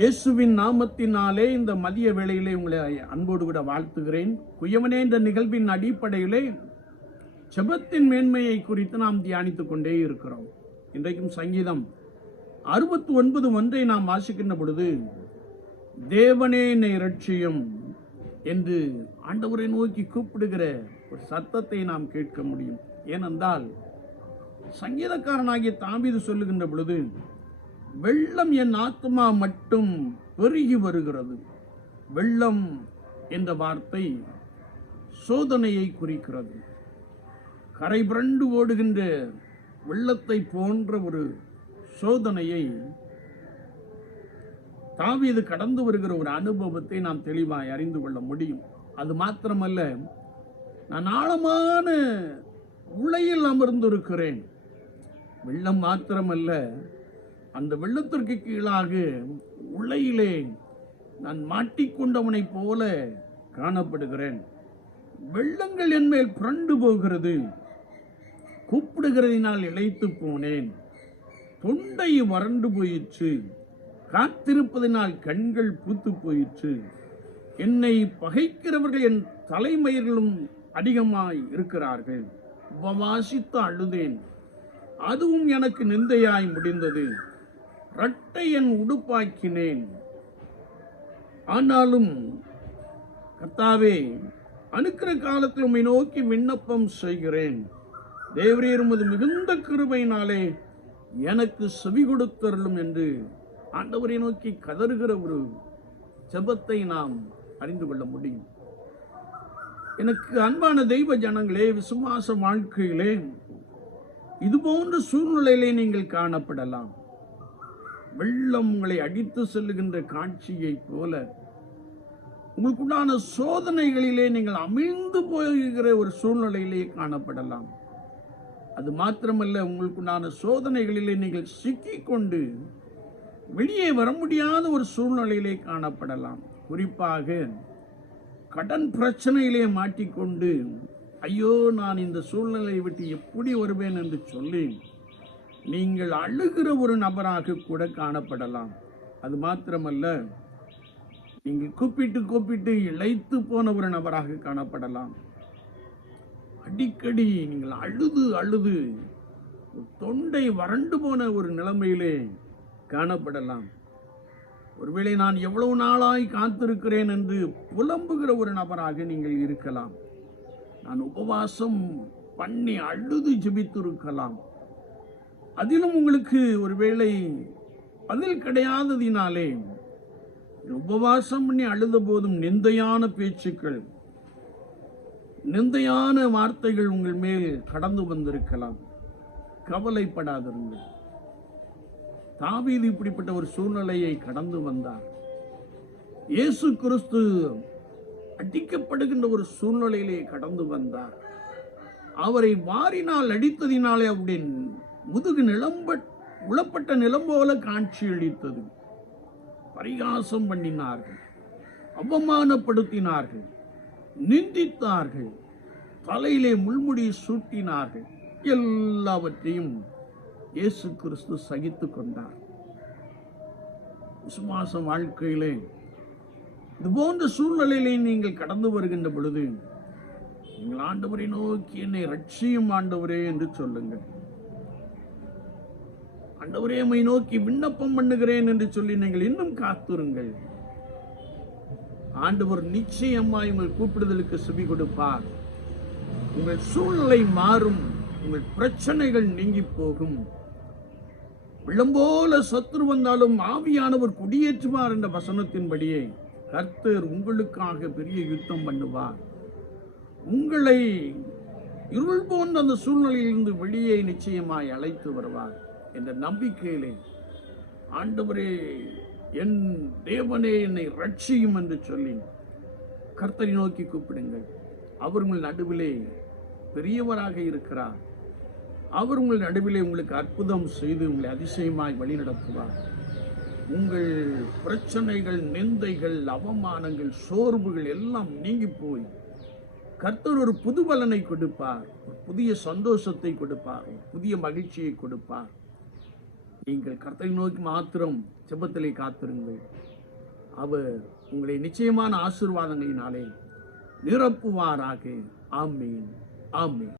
இயேசுவின் நாமத்தினாலே இந்த மதிய வேளையிலே உங்களை அன்போடு கூட வாழ்த்துகிறேன். குயவனே என்ற நிகழ்வின் அடிப்படையிலே ஜெபத்தின் மேன்மையை குறித்து நாம் தியானித்துக் கொண்டே இருக்கிறோம். இன்றைக்கும் சங்கீதம் 69:1 நாம் வாசிக்கின்ற பொழுது, தேவனே என்னை இரட்சியும் என்று ஆண்டவரை நோக்கி கூப்பிடுகிற ஒரு சத்தத்தை நாம் கேட்க முடியும். ஏனென்றால் சங்கீதக்காரனாகிய தாவீது சொல்லுகின்ற பொழுது, வெள்ளம் என் ஆத்மா மட்டும் பெருகி வருகிறது. வெள்ளம் என்ற வார்த்தை சோதனையை குறிக்கிறது. கரை புரண்டு ஓடுகின்ற வெள்ளத்தை போன்ற ஒரு சோதனையை தாவீது கடந்து வருகிற ஒரு அனுபவத்தை நாம் தெளிவாய் அறிந்து கொள்ள முடியும். அது மாத்திரமல்ல, நான் ஆழமான உளையில் அமர்ந்திருக்கிறேன். வெள்ளம் மாத்திரமல்ல, அந்த வெள்ளத்திற்கு கீழாக உளையிலே நான் மாட்டிக்கொண்டவனை போல காணப்படுகிறேன். வெள்ளங்கள் என் மேல் புரண்டு போகிறது. கூப்பிடுகிறதினால் இளைத்து போனேன். தொண்டை வறண்டு போயிற்று. காத்திருப்பதனால் கண்கள் பூத்து போயிற்று. என்னை பகைக்கிறவர்கள் என் தலைமயிர்களும் அதிகமாய் இருக்கிறார்கள். உபவாசித்து அழுதேன், அதுவும் எனக்கு நிந்தையாய் முடிந்தது. இரட்டை என் உடுப்பாக்கினேன். ஆனாலும் கர்த்தாவே, அனுக்கிற காலத்தில் உம்மை நோக்கி விண்ணப்பம் செய்கிறேன். தேவரீர் உமது மிகுந்த கிருபையினாலே எனக்கு செவி கொடுத்தருளும் என்று ஆண்டவரை நோக்கி கதறுகிற ஒரு ஜெபத்தை நாம் அறிந்து கொள்ள முடியும். எனக்கு அன்பான தெய்வ ஜனங்களே, விசுவாச வாழ்க்கையிலே இதுபோன்ற சூழ்நிலையிலே நீங்கள் காணப்படலாம். வெள்ளம் உங்களை அடித்து செல்லுகின்ற காட்சியை போல உங்களுக்குண்டான சோதனைகளிலே நீங்கள் அமிழ்ந்து போகிற ஒரு சூழ்நிலையிலே காணப்படலாம். அது மாத்திரமல்ல, உங்களுக்குண்டான சோதனைகளிலே நீங்கள் சிக்கிக்கொண்டு வெளியே வர முடியாத ஒரு சூழ்நிலையிலே காணப்படலாம். குறிப்பாக கடன் பிரச்சனையிலே மாட்டிக்கொண்டு, ஐயோ நான் இந்த சூழ்நிலையை விட்டு எப்படி வருவேன் என்று சொல்லி நீங்கள் அழுகிற ஒரு நபராக கூட காணப்படலாம். அது மாத்திரமல்ல, நீங்கள் கூப்பிட்டு இளைத்து போன ஒரு நபராக காணப்படலாம். அடிக்கடி நீங்கள் அழுது தொண்டை வறண்டு போன ஒரு நிலைமையிலே காணப்படலாம். ஒருவேளை நான் எவ்வளவு நாளாய் காத்திருக்கிறேன் என்று புலம்புகிற ஒரு நபராக நீங்கள் இருக்கலாம். நான் உபவாசம் பண்ணி அழுது ஜெபித்திருக்கலாம். அதிலும் உங்களுக்கு ஒருவேளை பதில் கிடையாததினாலே உபவாசம் பண்ணி அழுத போதும் நிந்தையான பேச்சுக்கள், நிந்தையான வார்த்தைகள் உங்கள் மேல் கடந்து வந்திருக்கலாம். கவலைப்படாதிருங்கள். தாவீது இப்படிப்பட்ட ஒரு சூழ்நிலையை கடந்து வந்தார். இயேசு கிறிஸ்து அடிக்கப்படுகின்ற ஒரு சூழ்நிலையிலே கடந்து வந்தார். அவரை வாரினால் அடித்ததினாலே அவருடைய முதுகு உளப்பட்ட நிலம் போல காட்சி அளித்தது. பரிகாசம் பண்ணினார்கள், அவமானப்படுத்தினார்கள், நிந்தித்தார்கள், தலையிலே முள்முடி சூட்டினார்கள். எல்லாவற்றையும் இயேசு கிறிஸ்து சகித்து கொண்டார். விசுவாச வாழ்க்கையிலே இதுபோன்ற சூழ்நிலையிலே நீங்கள் கடந்து வருகின்ற பொழுது, நீங்கள் ஆண்டவரை நோக்கி என்னை ரட்சியும் ஆண்டவரே என்று சொல்லுங்கள். ஆண்டவரே, உம்மை நோக்கி விண்ணப்பம் பண்ணுகிறேன் என்று சொல்லி நீங்கள் இன்னும் காத்திருங்கள். ஆண்டவர் நிச்சயமாய் உங்கள் கூப்பிடுதலுக்கு செவி கொடுப்பார். உங்கள் சூழ்நிலை மாறும். உங்கள் பிரச்சனைகள் நீங்கி போகும். வெள்ளம்போல சத்துரு வந்தாலும் ஆவியானவர் குடியேற்றுவார் என்ற வசனத்தின்படியே கர்த்தர் உங்களுக்காக பெரிய யுத்தம் பண்ணுவார். உங்களை இருள் போன்ற அந்த சூழ்நிலையிலிருந்து வெளியே நிச்சயமாய் அழைத்து வருவார் என்ற நம்பிக்கையிலே, ஆண்டவரே, என் தேவனே என்னை ரட்சியும் என்று சொல்லி கர்த்தரை நோக்கி கூப்பிடுங்கள். அவர் உங்கள் நடுவிலே பெரியவராக இருக்கிறார். அவர் உங்கள் நடுவிலே உங்களுக்கு அற்புதம் செய்து உங்களை அதிசயமாய் வழிநடத்துவார். உங்கள் பிரச்சனைகள், நிந்தைகள், அவமானங்கள், சோர்வுகள் எல்லாம் நீங்கி போய் கர்த்தர் ஒரு புது பலனை கொடுப்பார். ஒரு புதிய சந்தோஷத்தை கொடுப்பார். ஒரு புதிய மகிழ்ச்சியை கொடுப்பார். நீங்கள் கர்த்தரை நோக்கி மாத்திரம் ஜெபத்திலே காத்திருங்கள். அவர் உங்களை நிச்சயமான ஆசீர்வாதங்களினாலே நிரப்புவாராக. ஆமென், ஆமென்.